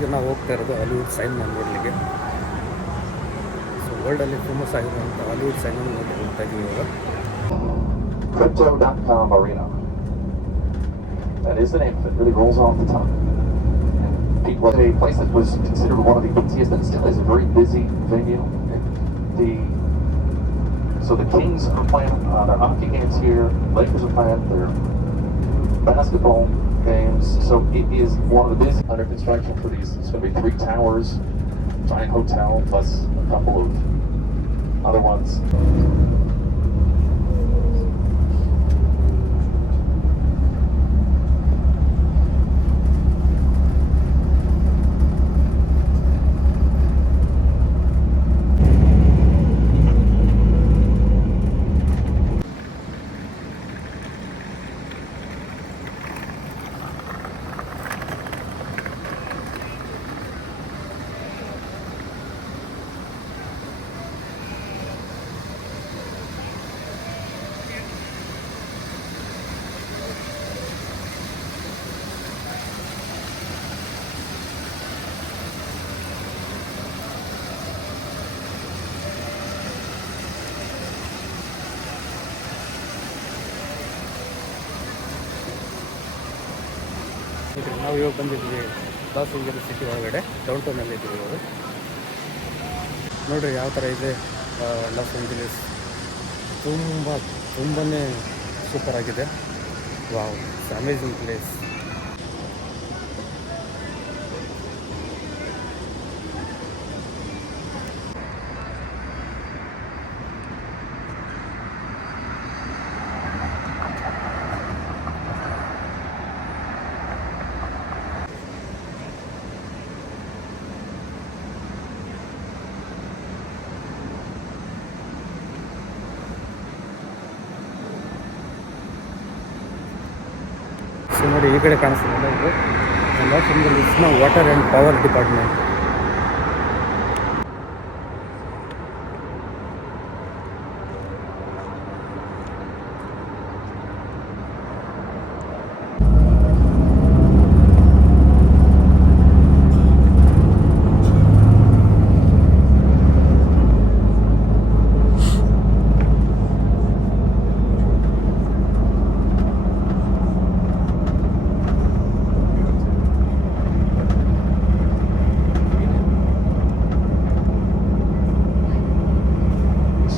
ಈಗ ನಾವು ಹೋಗ್ತಾ ಇರೋದು ಹಾಲಿವುಡ್ ಸೈನ್ ನೋಡಲಿಕ್ಕೆ. ಸೊ ವರ್ಲ್ಡಲ್ಲಿ ಫೇಮಸ್ ಆಗಿರುವಂಥ ಹಾಲಿವುಡ್ ಸೈನ್ ನೋಡಿ ಹೋಗ್ತಾ ಇದ್ದೀವಿ ಇವಾಗ. Crypto.com Arena. That is the name that really rolls off the tongue. People at a place that was considered one of the busiest and still is a very busy venue. So the Kings are playing their hockey games here. Lakers are playing their basketball games. So it is one of the busy under construction for these. It's going to be 3 towers, giant hotel, plus a couple of other ones. ನಾವು ಇವಾಗ ಬಂದಿದ್ವಿ Los Angeles city ಒಳಗಡೆ, ಡೌನ್ ಟೌನಲ್ಲಿ ಇದ್ದೀವಿ ಇವಾಗ. ನೋಡಿರಿ ಯಾವ ಥರ ಇದೆ ಲಾಸ್ ಏಂಜಲೀಸ್. ತುಂಬಾ ಸೂಪರಾಗಿದೆ. Wow, it's amazing place. So ನೋಡಿ ಈ ಕಡೆ ಕಾಣಿಸ್ತಿದೆ ಇದು ಲಾಸ್ ಏಂಜಲೀಸ್ನ water and power department.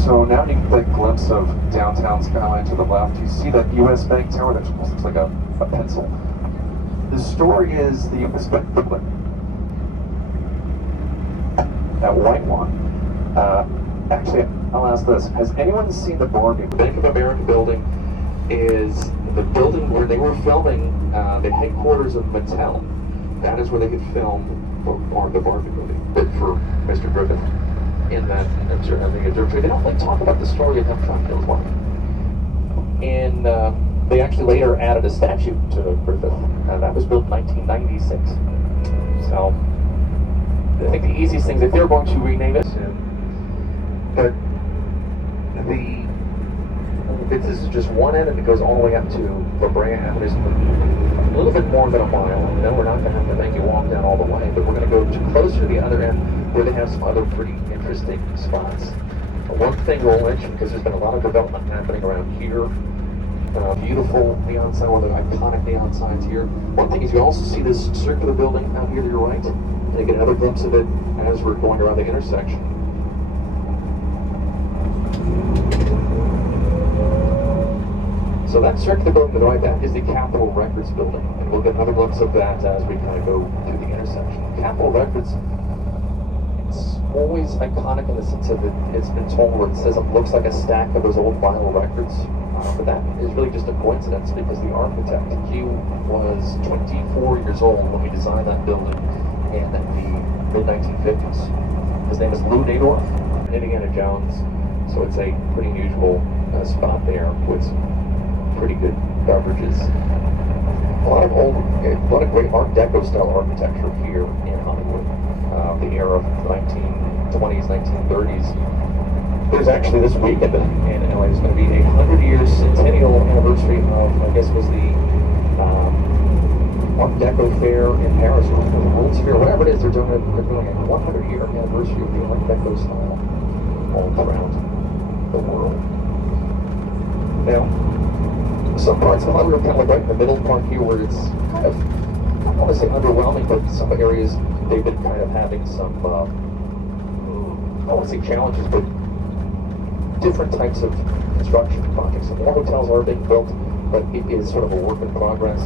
So now you get that glimpse of downtown skyline to the left. You see that U.S. Bank Tower that almost looks like a pencil. The story is the U.S. Bank building, that white one. Actually, I'll ask this: has anyone seen the Barbie? The Bank of America building is the building where they were filming the headquarters of Mattel. That is where they could film for the Barbie movie. But for Mr. Griffith. In that observatory, they don't like talk about the story of him trying to kill his wife. And they actually later added a statue to Griffith, and that was built in 1996. So I think the easiest thing is if they're going to rename it, but this is just one end, and it goes all the way up to La Brea Avenue. A little bit more than a mile. No, we're not going to have to make you walk down all the way, but we're going to go closer to the other end where they have some other pretty interesting spots. One thing we'll mention, because there's been a lot of development happening around here, beautiful neon sign, one of the iconic neon signs here. One thing is you also see this circular building out here to your right, and you get another glimpse of it as we're going around the intersection. So that circular building to the right, that is the Capitol Records building, and we'll get another glimpse of that as we kind of go through the intersection. Capitol Records, it's always iconic in the sense of it's been told where it says it looks like a stack of those old vinyl records, but that is really just a coincidence because the architect, he was 24 years old when he designed that building in the mid-1950s. His name is Lou Nadorf, Indiana Jones, so it's a pretty unusual spot there with pretty good beverages. A lot of great Art Deco style architecture here in Hollywood. The era of the 1920s, 1930s. There's actually this weekend in LA is going to be a 100-year centennial anniversary of, I guess it was the Art Deco fair in Paris, or the World's Fair, whatever it is, they're doing a 100-year anniversary of the Art Deco style all around the world. Now, some parts of the we were kind of like right in the middle part here where it's kind of, I don't want to say underwhelming, but some areas they've been kind of having some, I don't want to say challenges, but different types of construction projects. Some more hotels are being built, but it is sort of a work in progress.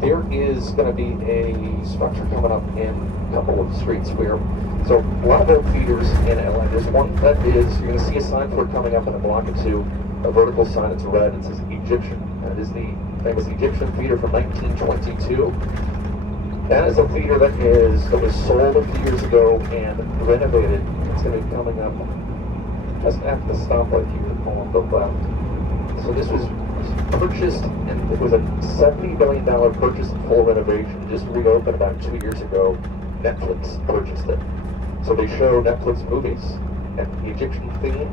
There is going to be a structure coming up in a couple of streets where, so a lot of old theaters in LA. There's one that is, you're going to see a sign for it coming up in a block or two, a vertical sign, it's red, it says Egyptian. That is the famous Egyptian theater from 1922. That is a theater that was sold a few years ago and renovated. It's going to be coming up just after the stoplight here on the left. So this was purchased, and it was a $70 million purchase and full renovation. Just reopened about 2 years ago. Netflix purchased it. So they show Netflix movies and the Egyptian theme.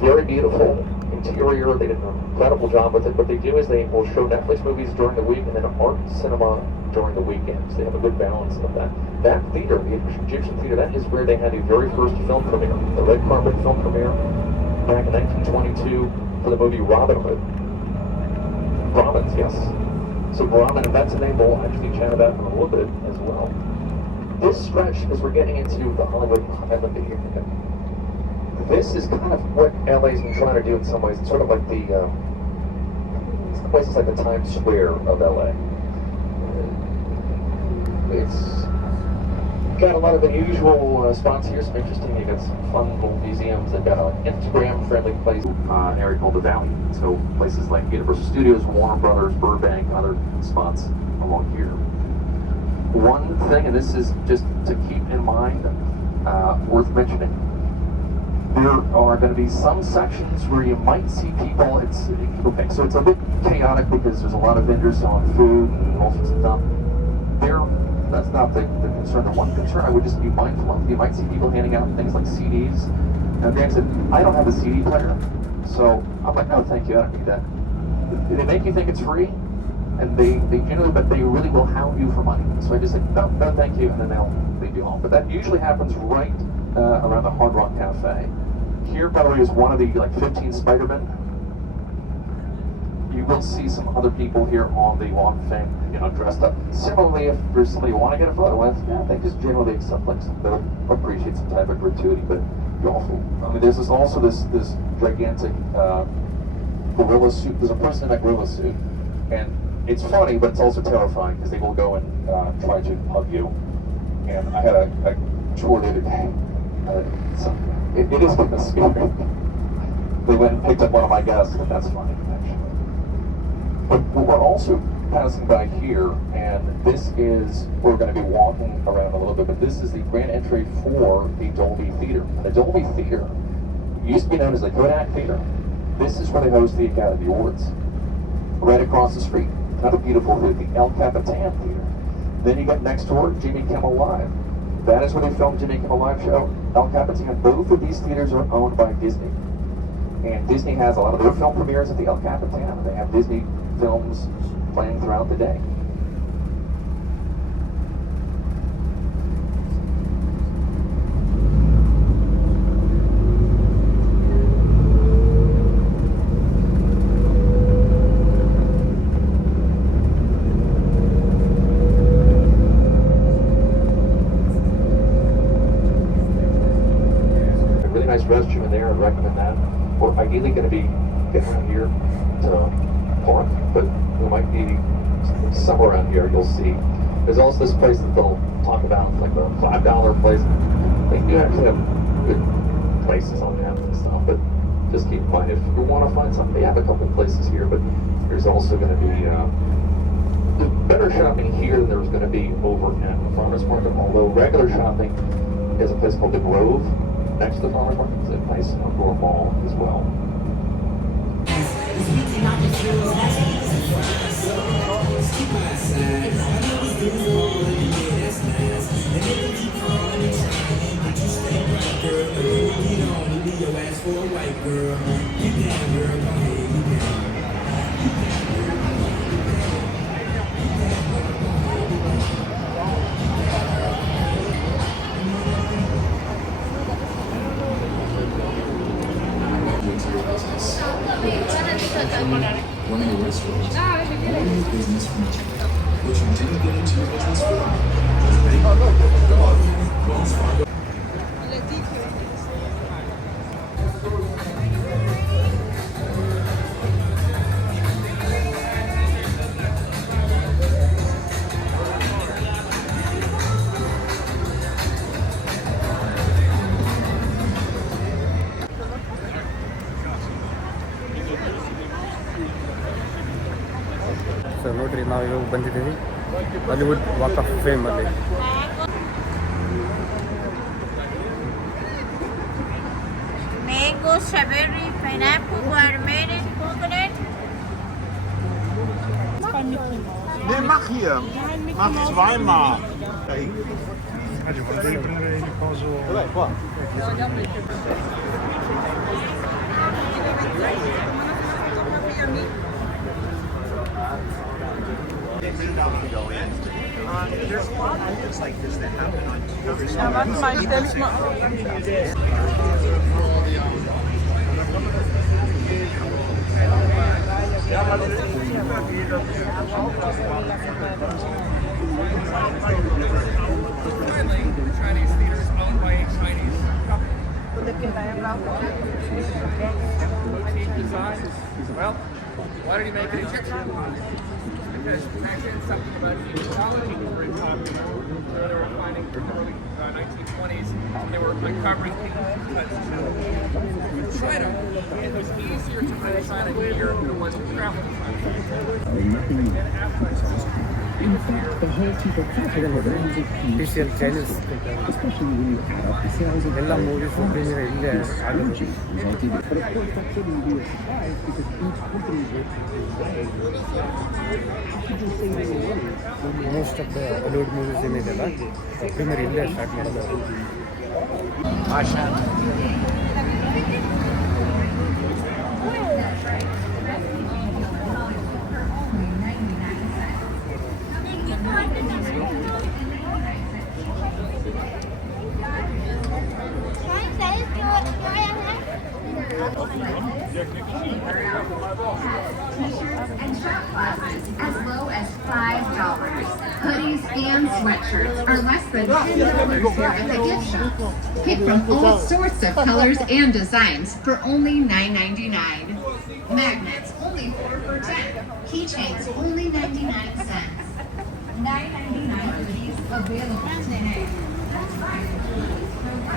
Very beautiful interior. They did an incredible job with it. What they do is they will show Netflix movies during the week and then art cinema during the weekends. They have a good balance of that. That theater, the Egyptian theater, that is where they had the very first film premiere, the red carpet film premiere, back in 1922 for the movie Robin Hood. Brahmins, yes. So Brahmin, and that's a name we'll actually chat about in a little bit as well. This stretch, as we're getting into the Hollywood Island area, this is kind of what LA's been trying to do in some ways. It's sort of like the, some places like the Times Square of LA. It's got a lot of unusual spots here, some interesting, you got some fun little museums. They've got an Instagram-friendly place, an area called the Valley. So places like Universal Studios, Warner Brothers, Burbank, and other spots along here. One thing, and this is just to keep in mind, worth mentioning, there are going to be some sections where you might see people, okay, so it's a bit chaotic because there's a lot of vendors selling food and all sorts of stuff. That's not the concern. The one concern I would just be mindful of, you might see people handing out things like CDs. Now, granted, I don't have a CD player, so I'm like, no, thank you, I don't need that. They make you think it's free, and they generally, but they really will hound you for money. So I just say, no, thank you, and then they'll leave you home. But that usually happens right around the Hard Rock Cafe. Here, by the way, is one of the 15 Spider-Men. You will see some other people here on the Walk of Fame, dressed up. Similarly, if there's somebody you want to get a photo with, they just generally accept they'll appreciate some type of gratuity, but you also, there's also this gigantic gorilla suit. There's a person in that gorilla suit, and it's funny, but it's also terrifying because they will go and try to hug you. And I had a tour the other day. It is kind of scary. They went and picked up one of my guests, and that's funny, actually. But we're also passing by here, and this is, we're going to be walking around a little bit, but this is the grand entry for the Dolby Theater. And the Dolby Theater used to be known as the Kodak Theater. This is where they host the Academy Awards. Right across the street, another beautiful theater, the El Capitan Theater. Then you got next door, Jimmy Kimmel Live. That is where they filmed Jimmy Kimmel Live show. El Capitan, both of these theaters are owned by Disney. And Disney has a lot of their film premieres at the El Capitan. They have Disney films playing throughout the day. A really nice restroom in there, I'd recommend that. We're ideally going to be getting around here to park, but we might be somewhere around here, you'll see. There's also this place that they'll talk about, like the $5 place. They do actually have good places on that and stuff, but just keep in mind, if you want to find something, they have a couple places here, but there's also going to be better shopping here than there was going to be over at the Farmers Market, although regular shopping is a place called The Grove, next to the Farmers Market. It's a nice outdoor mall as well. running a restaurant, running a business from China, which you didn't get into your business for. Wells Fargo. So ನೋಡ್ರಿ ನಾವು ಇವಾಗ ಬಂದಿದ್ದೀವಿ Hollywood walk of fame ಅಲ್ಲಿ. Mango, strawberry, pineapple, watermelon, coconut. Nee, mag hier. Mag zweimal. There's a lot of things like this that happen on TV. Chinese theater is owned by a Chinese company. Boutique design. Well, why did he make it Egyptian? Because back then something about Egyptology was very popular. So they were finding in the early 1920s when they were uncovering things in China. It was easier to bring China here than it was to travel to China. In fact, the whole team of brands of peace, especially when you add up the sales of ಎಲ್ಲ movies ಇಲ್ಲೇ ಆಗುತ್ತೆ. resulted. But of course, that shouldn't be a surprise because each company is working in their way. You could just say they were running when most of the Hollywood movies ಏನಿದೆಯಲ್ಲ premier ಇಲ್ಲೇ start ಮಾಡೋದು. And shirt classes as low as $5. Hoodies and sweatshirts are less than $10 here at the gift shop. Pick from all sorts of colors and designs for only $9.99. Magnets only 4 for $10. Keychains only 99 cents. $9.99 hoodies available today. That's right.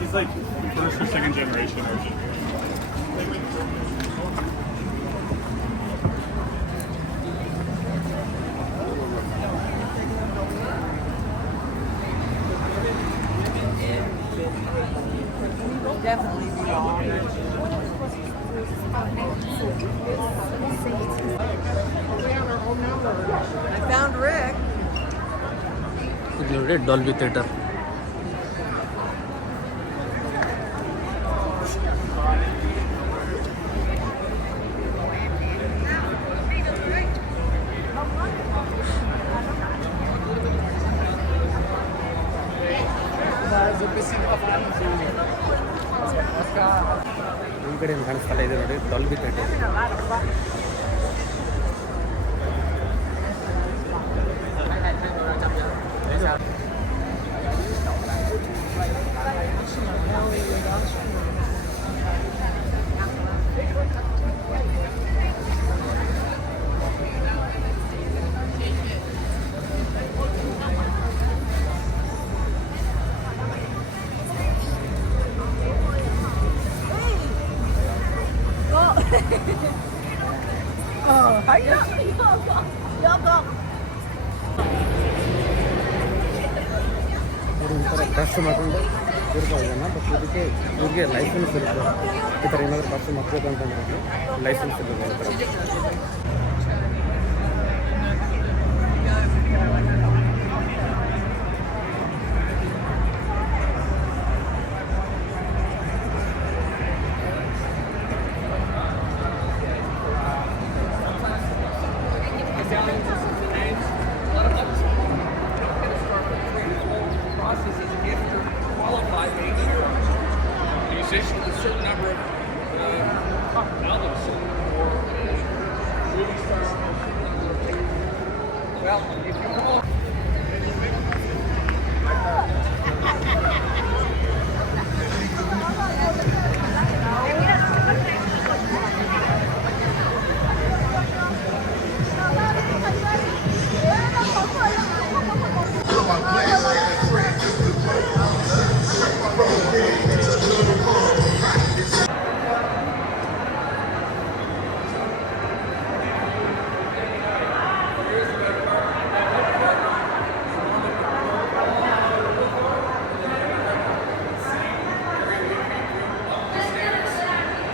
He's like first or second generation Argentine. Definitely be honored. I found Rick. ಇದು ನೋಡಿ Dolby theatre. ಈ ಕಡೆ ಏನು ಕಾಣಿಸ್ತಾ ಇದೆ ನೋಡಿ Dolby theatre. ನೋಡಿ ಈ ಥರ ಖರ್ಚು ಮಾಡಿಕೊಂಡು ಇರ್ಬೋದು ಜನ. ಬಟ್ ಇದಕ್ಕೆ ಇವ್ರಿಗೆ ಲೈಸೆನ್ಸ್ ಇರುತ್ತೆ. ಈ ಥರ ಏನಾದರೂ ಖರ್ಚು ಮಾಡ್ಬೇಕು ಅಂತಂದ್ರೆ ಲೈಸೆನ್ಸ್ ಇರುತ್ತೆ ಈ ಥರ. Well, if you go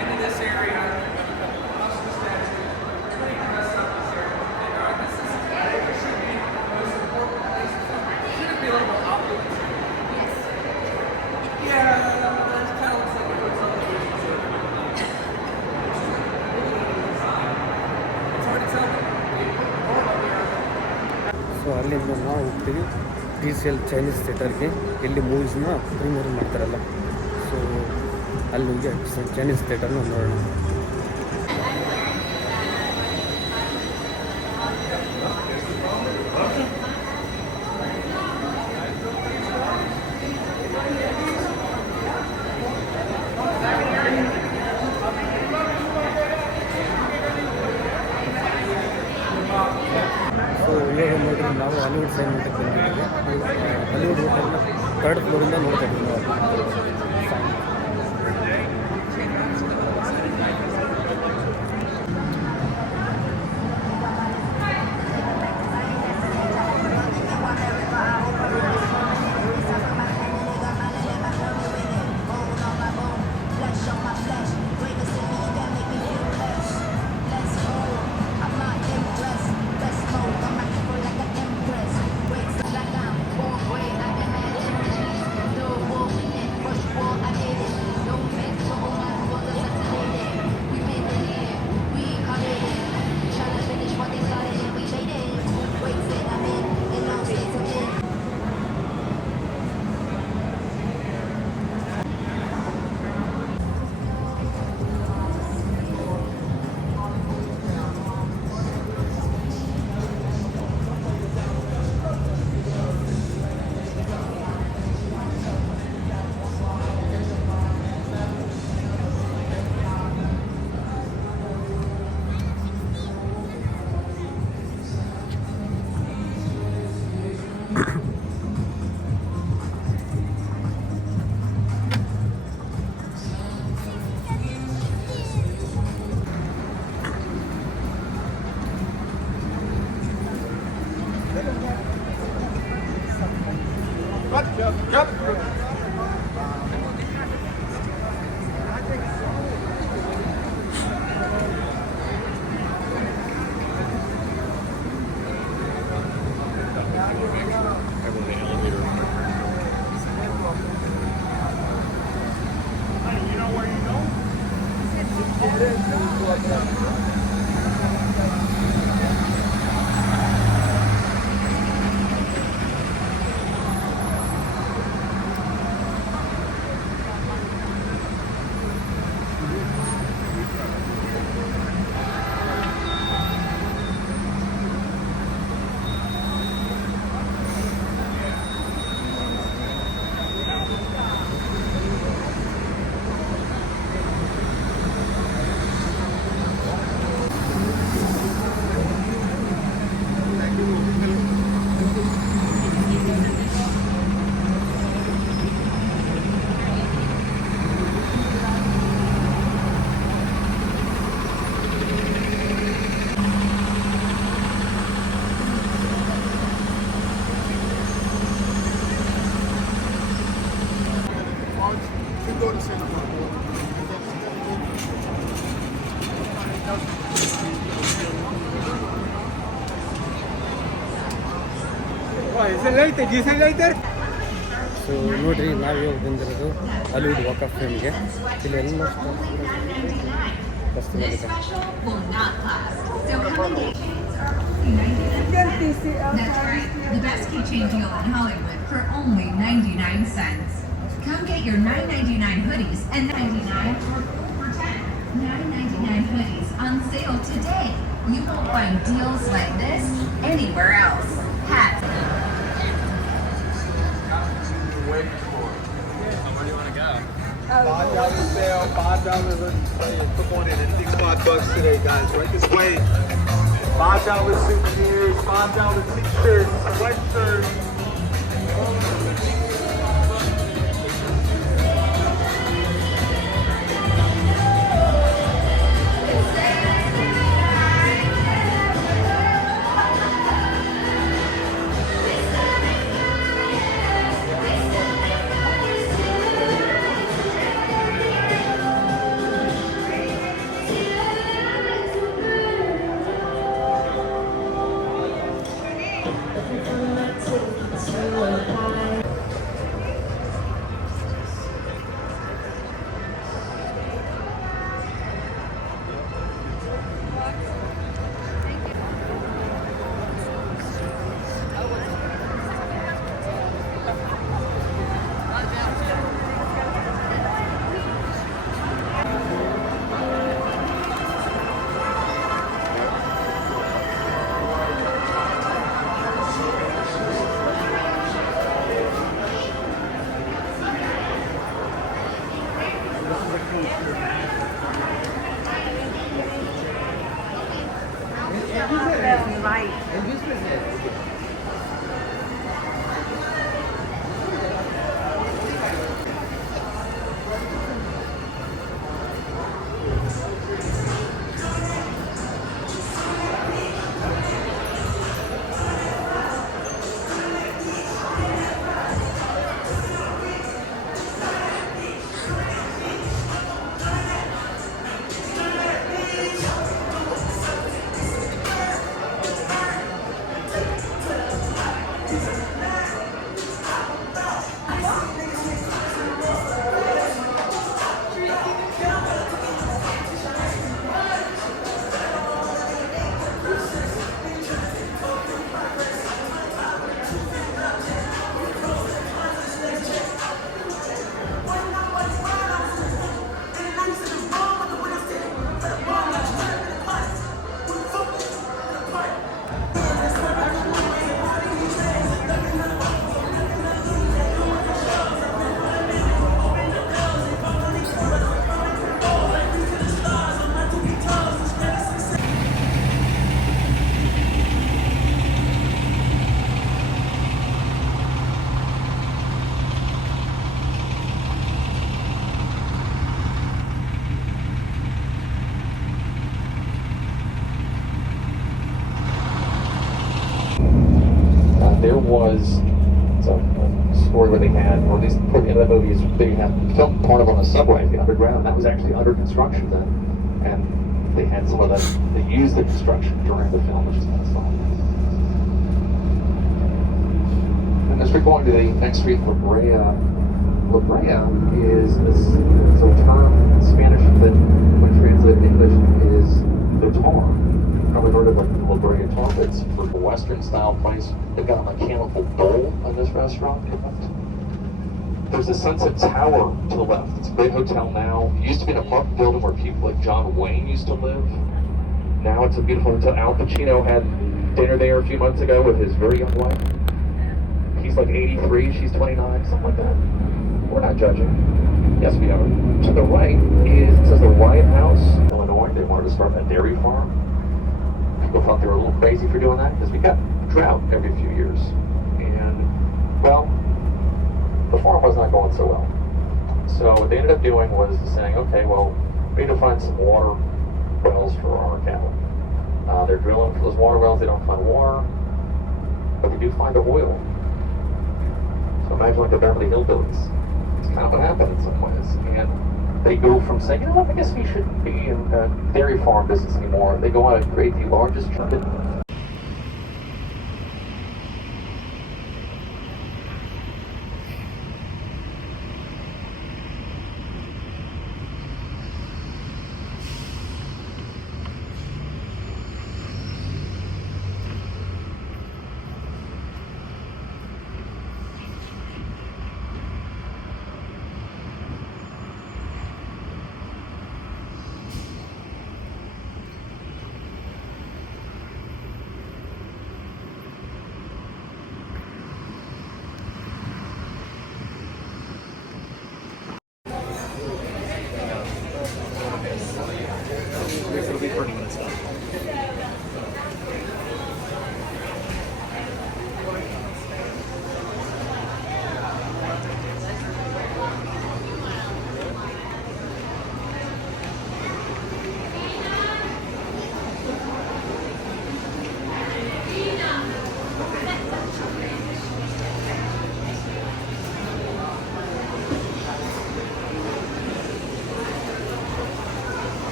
into this area, across the statue, really dress up this area. And this is should be the most important place. Should it be a little opulent? Yeah, that kind of looks like it looks on the It's hard to tell. So ಅಲ್ಲಿಂದ ನಾವು ಹೋಗ್ತೀವಿ TCL Chinese ಥಿಯೇಟರ್ಗೆ, ಇಲ್ಲಿ ಮೂವೀಸ್ನ premier ಮಾಡ್ತಾರಲ್ಲ, so ಅಲ್ಲಿ ಹೋಗಿ Chinese ಥಿಯೇಟರ್ನ ನೋಡೋಣ. So ಇವಾಗ ನೋಡಿದ್ರೆ ನಾವು ಹಾಲಿವುಡ್ ಸೈನ್ಮೆಂಟ್ಗೆ ಬಂದಿದ್ದೀವಿ. ಹಾಲಿವುಡ್ ಹೋಟೆಲ್ನ 3rd ಫ್ಲೋರಿಂದ ನೋಡ್ತಾ ಇದ್ದೀವಿ ನಾವು. ಸೊ ನೋಡ್ರಿ, ನಾವು ಇವಾಗ ಬಂದಿರೋದು ಹಾಲಿವುಡ್ ವಾಕ್ ಆಫ್ ಫೇಮ್ಗೆ. ಇಲ್ಲಿ ಎಲ್ಲ ಕಸ್ಟಮರ್ ಇದೆ. That's right, the best keychain deal in Hollywood for only 99 cents. Come get your $9.99 hoodies and $9.99 for 10. $9.99 hoodies on sale today. You won't find deals like this anywhere else. Hats. $5 sale, $5. Come on in, anything $5 today, guys. Right this way. $5 souvenirs, $5 t-shirts, sweatshirts. There was a story where they had, or at least toward the end of the movie, is they had filmed part of it on the subway, the underground. That was actually under construction then, and they had some of the, they used the construction during the film, which is kind of fun. And as we're going to the next street, La Brea. La Brea is a term in Spanish that, when translated in English, is the tar. Probably heard of like La Brea tar. It's for a Western style place. They've got a mechanical bowl in this restaurant. There's a Sunset Tower to the left. It's a great hotel now. It used to be an apartment building where people like John Wayne used to live. Now it's a beautiful hotel. Al Pacino had dinner there a few months ago with his very young wife. He's like 83, she's 29, something like that. We're not judging. Yes, we are. To the right is, it says the White House, Illinois. They wanted to start a dairy farm. People thought they were a little crazy for doing that because we got drought every few years. And, well, the farm was not going so well. So what they ended up doing was saying, okay, well, we need to find some water wells for our cattle. They're drilling for those water wells. They don't find water, but they do find the oil. So imagine like the Beverly Hills. It's kind of what happened in some ways. And they go from saying, you know what, I guess we shouldn't be in dairy farm business anymore. They go out and create the largest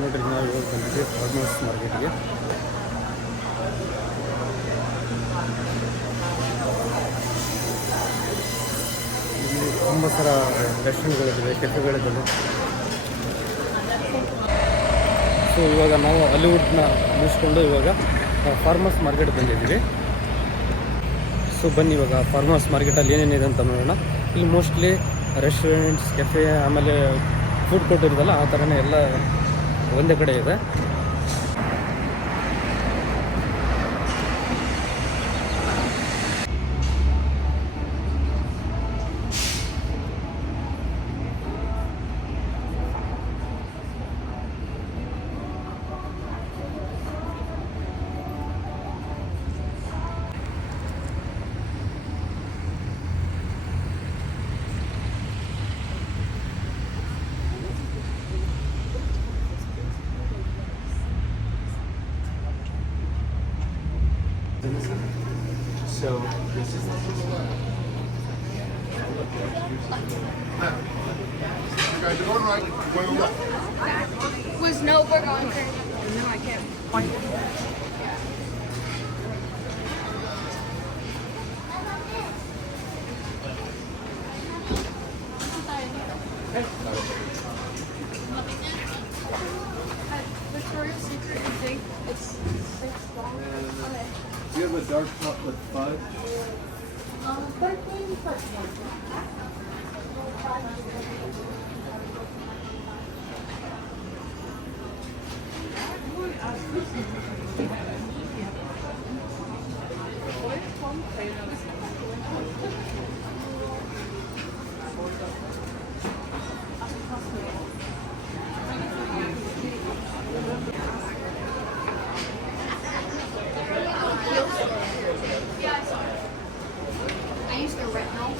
ನೋಡ್ರಿ ನಾವು ಇವಾಗ ಬಂದಿದ್ದೀವಿ farmers ಮಾರ್ಕೆಟ್ಗೆ. ಇಲ್ಲಿ ತುಂಬ ಥರ ರೆಸ್ಟೋರೆಂಟ್ಗಳಿದ್ದಾವೆ, ಕೆಫೆಗಳಿದ್ದಾವೆ. So ಇವಾಗ ನಾವು ಹಾಲಿವುಡ್ನ ಮುಗಿಸ್ಕೊಂಡು ಇವಾಗ ಫಾರ್ಮರ್ಸ್ ಮಾರ್ಕೆಟ್ ಬಂದಿದ್ದೀವಿ. ಸೊ ಬನ್ನಿ ಇವಾಗ ಫಾರ್ಮರ್ಸ್ ಮಾರ್ಕೆಟಲ್ಲಿ ಏನೇನಿದೆ ಅಂತ ನೋಡೋಣ. ಇಲ್ಲಿ ಮೋಸ್ಟ್ಲಿ ರೆಸ್ಟೋರೆಂಟ್ಸ್, ಕೆಫೆ, ಆಮೇಲೆ ಫುಡ್ ಕೋರ್ಟ್ ಇರೋದಲ್ಲ, ಆ ಥರನೇ ಎಲ್ಲ ಒಂದೇ ಕಡೆ ಇದೆ. So this is Was no, we're going there. No, I can't. Victoria's Secret is big. It's $6. Do you have a dark chocolate fudge? 13 for I used the retinol.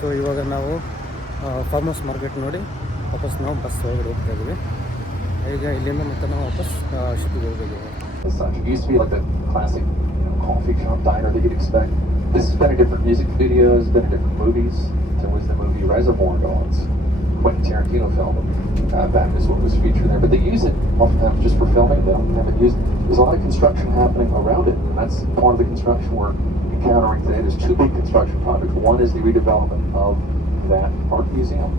So ಇವಾಗ ನಾವು farmers market ನೋಡಿ ವಾಪಸ್ ನಾವು bus ಒಳಗಡೆ ಹೋಗ್ತಾ ಇದ್ದೀವಿ. ಈಗ ಇಲ್ಲಿಂದ ಮತ್ತೆ ನಾವು ವಾಪಸ್ ಶಿಪ್ಪಿಗೆ ಹೋಗಿದ್ದೀವಿ. As such, it used to be like the classic, coffee shop diner that you'd expect. This has been in different music videos, been in different movies. There was the movie Reservoir Dogs, Quentin Tarantino film. That is what was featured there. But they use it oftentimes just for filming. They don't have it used. There's a lot of construction happening around it, and that's part of the construction we're encountering today. There's two big construction projects. One is the redevelopment of that art museum.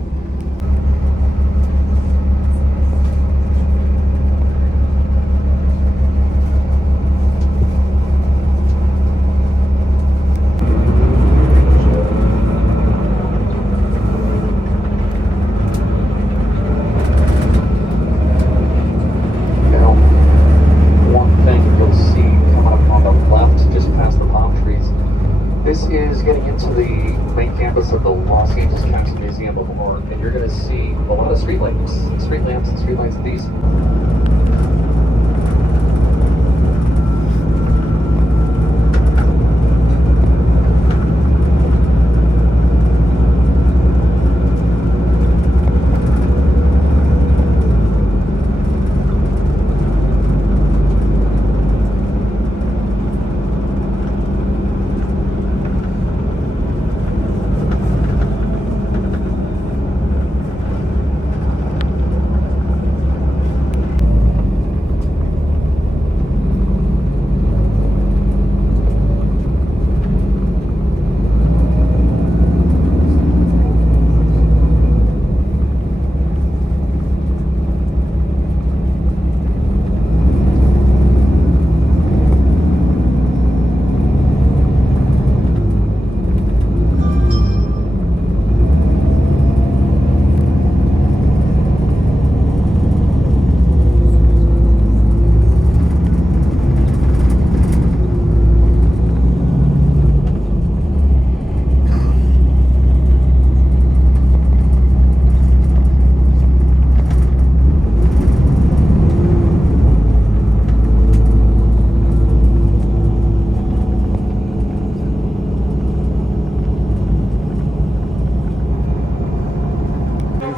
This is getting into the main campus of the Los Angeles County Museum of Art, and you're going to see a lot of street lamps and street lights. These.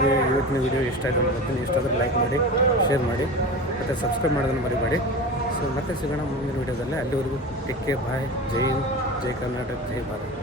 ನಿಮಗೆ ಇವತ್ತಿನ video ಇಷ್ಟ ಆಯಿತು ಅಂತ ಇಷ್ಟ ಆದರೆ like ಮಾಡಿ, share ಮಾಡಿ ಮತ್ತು ಸಬ್ಸ್ಕ್ರೈಬ್ ಮಾಡೋದನ್ನು ಮರಿಬೇಡಿ. ಸೊ ಮತ್ತೆ ಸಿಗೋಣ ಮುಂದಿನ ವೀಡಿಯೋದಲ್ಲೇ. ಅಲ್ಲಿವರೆಗೂ ಟೇಕ್ ಕೇರ್, ಬಾಯ್, ಜೈ ಹಿಂದ್, ಜೈ ಕರ್ನಾಟಕ, ಜೈ ಭಾರತ್.